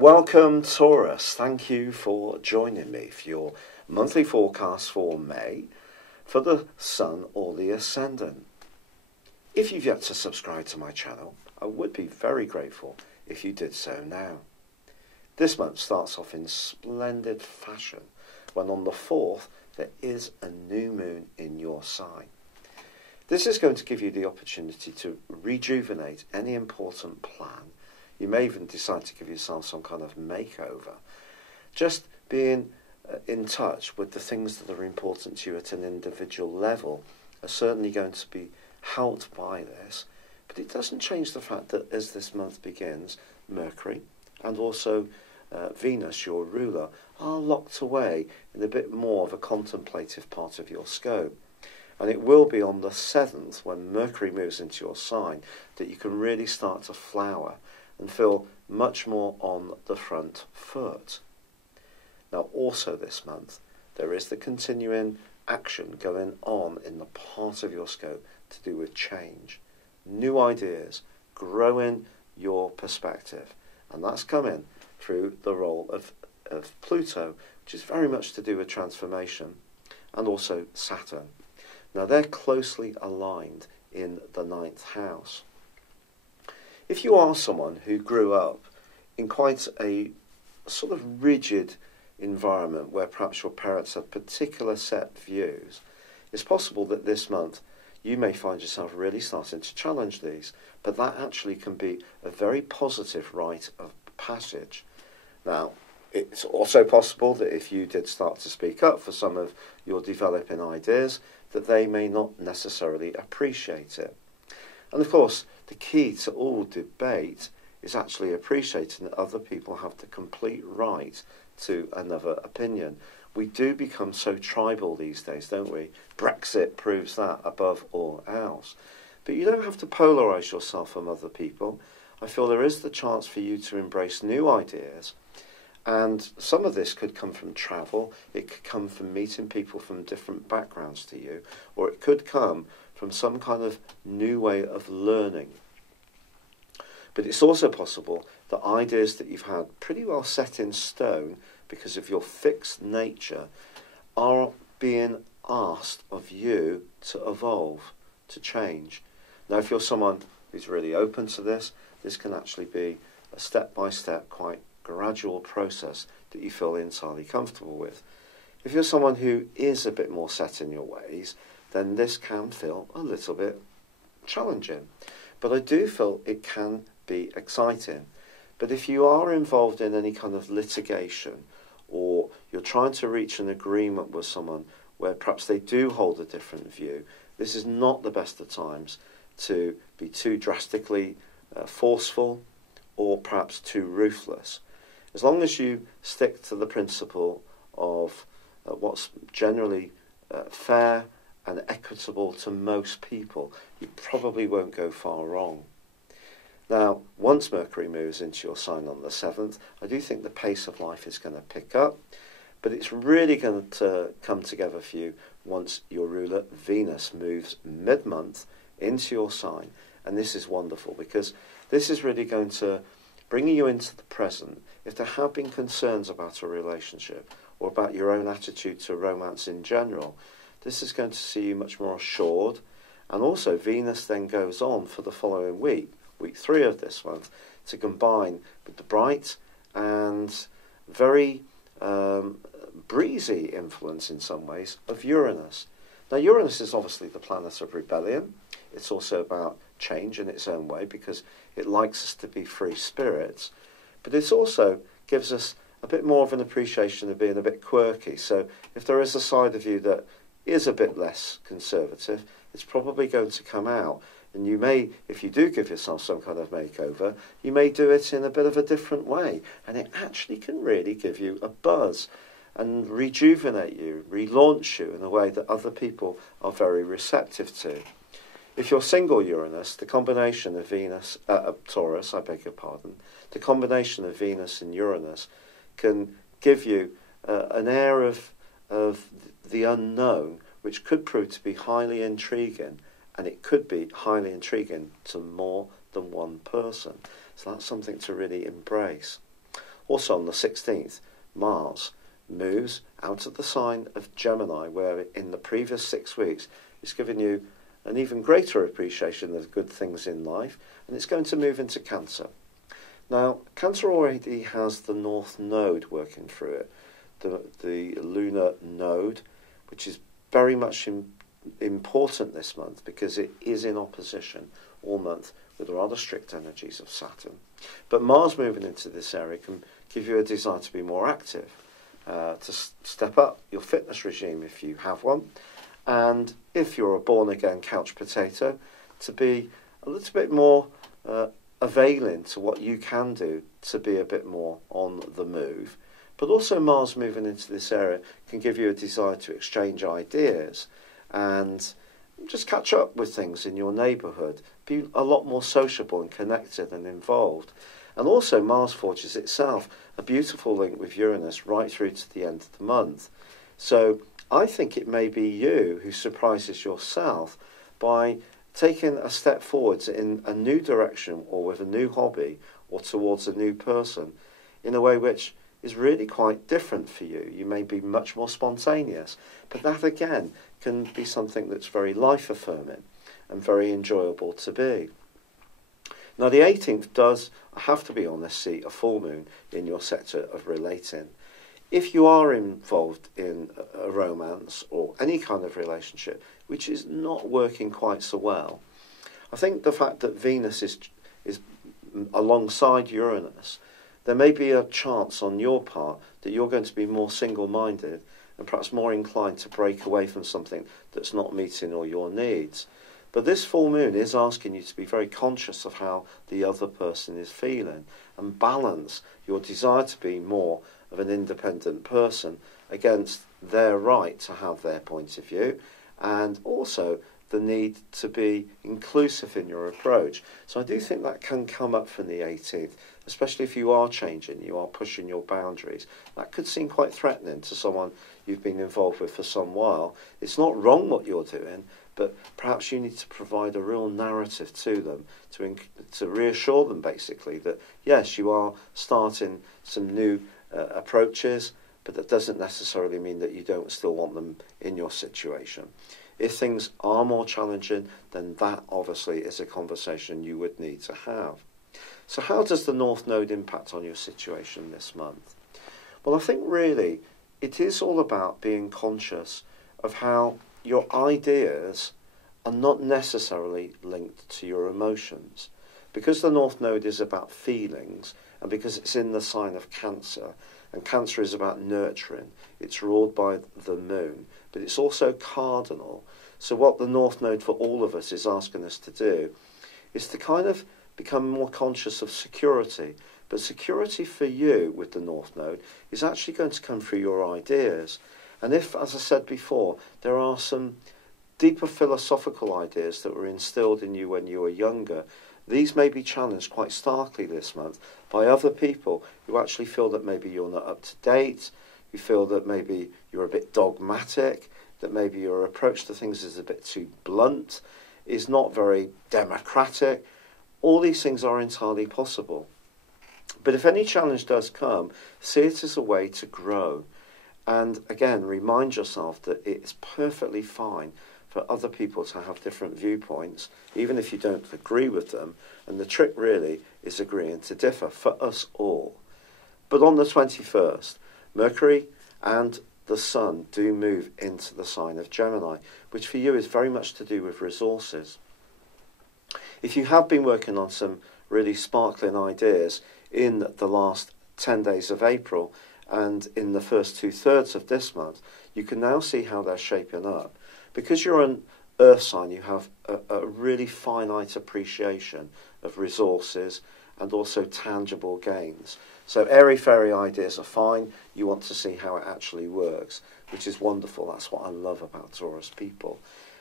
Welcome, Taurus. Thank you for joining me for your monthly forecast for May for the Sun or the Ascendant. If you've yet to subscribe to my channel, I would be very grateful if you did so now. This month starts off in splendid fashion when on the 4th there is a new moon in your sign. This is going to give you the opportunity to rejuvenate any important plan. You may even decide to give yourself some kind of makeover. Just being in touch with the things that are important to you at an individual level are certainly going to be helped by this. But it doesn't change the fact that as this month begins, Mercury and also Venus, your ruler, are locked away in a bit more of a contemplative part of your scope. And it will be on the 7th, when Mercury moves into your sign, that you can really start to flower and feel much more on the front foot. Now, also this month, there is the continuing action going on in the part of your scope to do with change, new ideas, growing your perspective. And that's coming through the role of Pluto, which is very much to do with transformation, and also Saturn. Now, they're closely aligned in the 9th house. If you are someone who grew up in quite a sort of rigid environment where perhaps your parents had particular set views, it's possible that this month you may find yourself really starting to challenge these, but that actually can be a very positive rite of passage. Now, it's also possible that if you did start to speak up for some of your developing ideas, that they may not necessarily appreciate it. And of course, the key to all debate is actually appreciating that other people have the complete right to another opinion. We do become so tribal these days, don't we? Brexit proves that above all else. But you don't have to polarise yourself from other people. I feel there is the chance for you to embrace new ideas. And some of this could come from travel, it could come from meeting people from different backgrounds to you, or it could come from some kind of new way of learning. But it's also possible that ideas that you've had pretty well set in stone because of your fixed nature are being asked of you to evolve, to change. Now, if you're someone who's really open to this, this can actually be a step-by-step, quite gradual process that you feel entirely comfortable with. If you're someone who is a bit more set in your ways, then this can feel a little bit challenging. But I do feel it can be exciting. But if you are involved in any kind of litigation, or you're trying to reach an agreement with someone where perhaps they do hold a different view, this is not the best of times to be too drastically forceful or perhaps too ruthless. As long as you stick to the principle of what's generally fair and equitable to most people, you probably won't go far wrong. Now, once Mercury moves into your sign on the 7th, I do think the pace of life is going to pick up, but it's really going to come together for you once your ruler Venus moves mid-month into your sign. And this is wonderful because this is really going to bring you into the present. If there have been concerns about a relationship or about your own attitude to romance in general, this is going to see you much more assured. And also Venus then goes on for the following week, week 3 of this month, to combine with the bright and very breezy influence in some ways of Uranus. Now, Uranus is obviously the planet of rebellion. It's also about change in its own way because it likes us to be free spirits. But it also gives us a bit more of an appreciation of being a bit quirky. So if there is a side of you that is a bit less conservative, it's probably going to come out. And you may, if you do give yourself some kind of makeover, you may do it in a bit of a different way. And it actually can really give you a buzz and rejuvenate you, relaunch you in a way that other people are very receptive to. If you're single Uranus, the combination of Taurus, the combination of Venus and Uranus can give you an air of the unknown, which could prove to be highly intriguing, and it could be highly intriguing to more than one person. So that's something to really embrace. Also on the 16th, Mars moves out of the sign of Gemini, where in the previous 6 weeks it's given you an even greater appreciation of good things in life, and it's going to move into Cancer. Now, Cancer already has the North Node working through it, the lunar node, which is very much important this month because it is in opposition all month with the rather strict energies of Saturn. But Mars moving into this area can give you a desire to be more active, to step up your fitness regime if you have one, and if you're a born-again couch potato, to be a little bit more availing to what you can do to be a bit more on the move. But also Mars moving into this area can give you a desire to exchange ideas and just catch up with things in your neighbourhood, be a lot more sociable and connected and involved. And also Mars forges itself a beautiful link with Uranus right through to the end of the month. So I think it may be you who surprises yourself by taking a step forwards in a new direction or with a new hobby or towards a new person in a way which is really quite different for you. You may be much more spontaneous, but that again can be something that's very life-affirming and very enjoyable to be. Now the 18th does, I have to be honest, see a full moon in your sector of relating. If you are involved in a romance or any kind of relationship which is not working quite so well, I think the fact that Venus is alongside Uranus, there may be a chance on your part that you're going to be more single-minded and perhaps more inclined to break away from something that's not meeting all your needs. But this full moon is asking you to be very conscious of how the other person is feeling and balance your desire to be more of an independent person against their right to have their point of view, and also the need to be inclusive in your approach. So I do think that can come up from the 18th, especially if you are changing, you are pushing your boundaries. That could seem quite threatening to someone you've been involved with for some while. It's not wrong what you're doing, but perhaps you need to provide a real narrative to them to reassure them basically that yes, you are starting some new approaches, but that doesn't necessarily mean that you don't still want them in your situation. If things are more challenging, then that obviously is a conversation you would need to have. So how does the North Node impact on your situation this month? Well, I think really it is all about being conscious of how your ideas are not necessarily linked to your emotions. Because the North Node is about feelings, and because it's in the sign of Cancer, and Cancer is about nurturing, it's ruled by the moon, but it's also cardinal. So what the North Node for all of us is asking us to do is to kind of become more conscious of security. But security for you with the North Node is actually going to come through your ideas. And if, as I said before, there are some deeper philosophical ideas that were instilled in you when you were younger, these may be challenged quite starkly this month by other people who actually feel that maybe you're not up to date, you feel that maybe you're a bit dogmatic, that maybe your approach to things is a bit too blunt, is not very democratic. All these things are entirely possible. But if any challenge does come, see it as a way to grow. And again, remind yourself that it's perfectly fine for other people to have different viewpoints, even if you don't agree with them. And the trick really is agreeing to differ for us all. But on the 21st, Mercury and the Sun do move into the sign of Gemini, which for you is very much to do with resources. If you have been working on some really sparkling ideas in the last 10 days of April and in the first 2/3 of this month, you can now see how they're shaping up. Because you're an earth sign, you have a really finite appreciation of resources and also tangible gains. So airy-fairy ideas are fine. You want to see how it actually works, which is wonderful. That's what I love about Taurus people.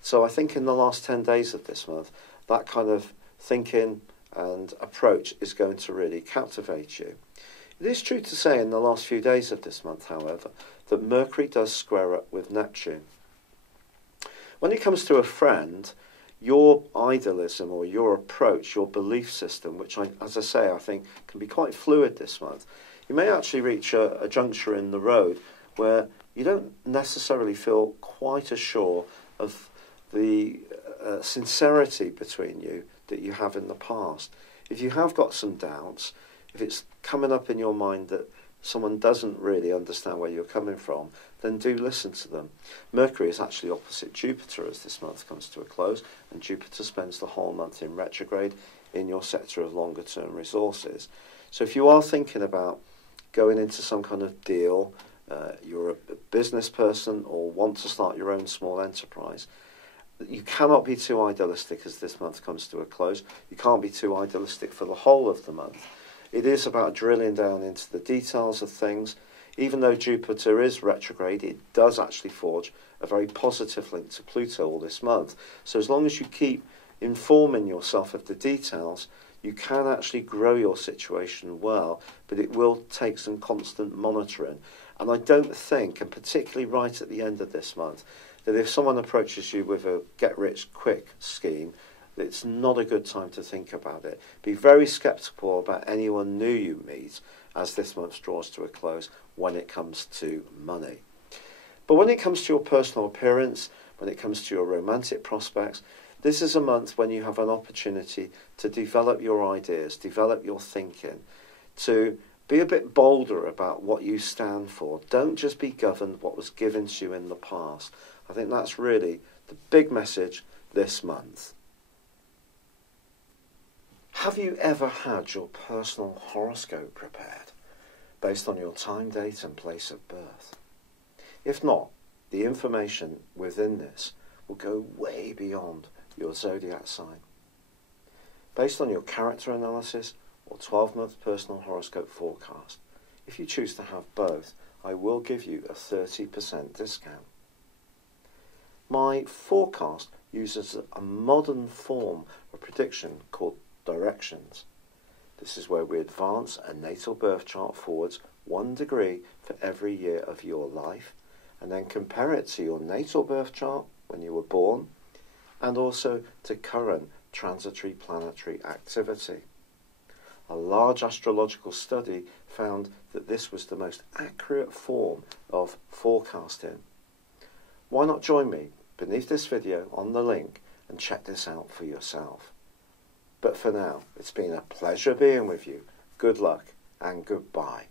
So I think in the last 10 days of this month, that kind of thinking and approach is going to really captivate you. It is true to say in the last few days of this month, however, that Mercury does square up with Neptune. When it comes to a friend, your idealism or your approach, your belief system, which, as I say, I think can be quite fluid this month, You may actually reach a juncture in the road where you don't necessarily feel quite as sure of the sincerity between you that you have in the past. If you have got some doubts, if it's coming up in your mind that someone doesn't really understand where you're coming from, then do listen to them. Mercury is actually opposite Jupiter as this month comes to a close, and Jupiter spends the whole month in retrograde in your sector of longer term resources. So if you are thinking about going into some kind of deal, you're a business person or want to start your own small enterprise, you cannot be too idealistic as this month comes to a close. You can't be too idealistic for the whole of the month. It is about drilling down into the details of things. Even though Jupiter is retrograde, it does actually forge a very positive link to Pluto all this month. So as long as you keep informing yourself of the details, you can actually grow your situation well, but it will take some constant monitoring. And I don't think, and particularly right at the end of this month, that if someone approaches you with a get-rich-quick scheme, it's not a good time to think about it. Be very sceptical about anyone new you meet as this month draws to a close when it comes to money. But when it comes to your personal appearance, when it comes to your romantic prospects, this is a month when you have an opportunity to develop your ideas, develop your thinking, to be a bit bolder about what you stand for. Don't just be governed what was given to you in the past. I think that's really the big message this month. Have you ever had your personal horoscope prepared based on your time, date and place of birth? If not, the information within this will go way beyond your zodiac sign. Based on your character analysis or 12-month personal horoscope forecast, if you choose to have both, I will give you a 30% discount. My forecast uses a modern form of prediction called directions. This is where we advance a natal birth chart forwards 1 degree for every year of your life, and then compare it to your natal birth chart when you were born, and also to current transitory planetary activity. A large astrological study found that this was the most accurate form of forecasting. Why not join me beneath this video on the link and check this out for yourself? But for now, it's been a pleasure being with you. Good luck and goodbye.